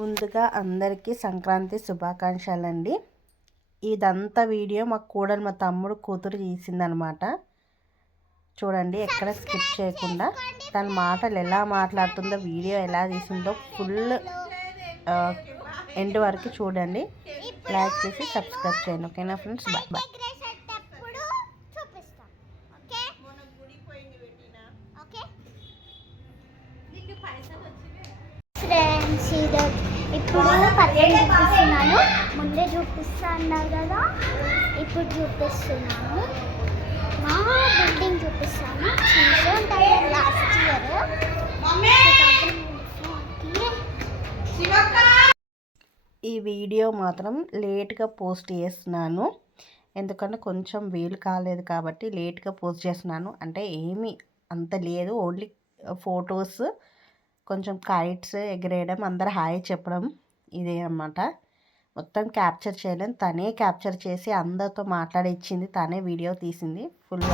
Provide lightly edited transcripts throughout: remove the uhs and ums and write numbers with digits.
ముందుగా అందరికీ సంక్రాంతి శుభాకాంక్షలండి. ఇదంతా వీడియో మా కోడలు మా తమ్ముడు కూతురు తీసిందనమాట. చూడండి, ఎక్కడ స్కిప్ చేయకుండా తన మాటలు ఎలా మాట్లాడుతుందో, వీడియో ఎలా తీసిందో ఫుల్ ఎండ్ వరకు చూడండి. లైక్ చేసి సబ్స్క్రైబ్ చేయండి. ఓకేనా ఫ్రెండ్స్? Bye bye. ఫ్రెండ్స్, ఇప్పుడు పచ్చడి చూపిస్తున్నాను. ముందే చూపిస్తా అన్నారు కదా, ఇప్పుడు చూపిస్తున్నాను. మా బిల్డింగ్ చూపిస్తాను. లాస్ట్ ఇయర్ ఈ వీడియో మాత్రం లేట్గా పోస్ట్ చేస్తున్నాను, ఎందుకంటే కొంచెం వీలు కాలేదు కాబట్టి లేట్గా పోస్ట్ చేస్తున్నాను. అంటే ఏమీ అంత లేదు, ఓన్లీ ఫొటోస్, కొంచెం కైట్స్ ఎగిరేయడం, అందరు హాయ్ చెప్పడం, ఇదే అన్నమాట. మొత్తం క్యాప్చర్ చేయలేం, తనే క్యాప్చర్ చేసి అందరితో మాట్లాడి ఇచ్చింది, తనే వీడియో తీసింది ఫుల్.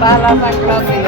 Para San Claudio.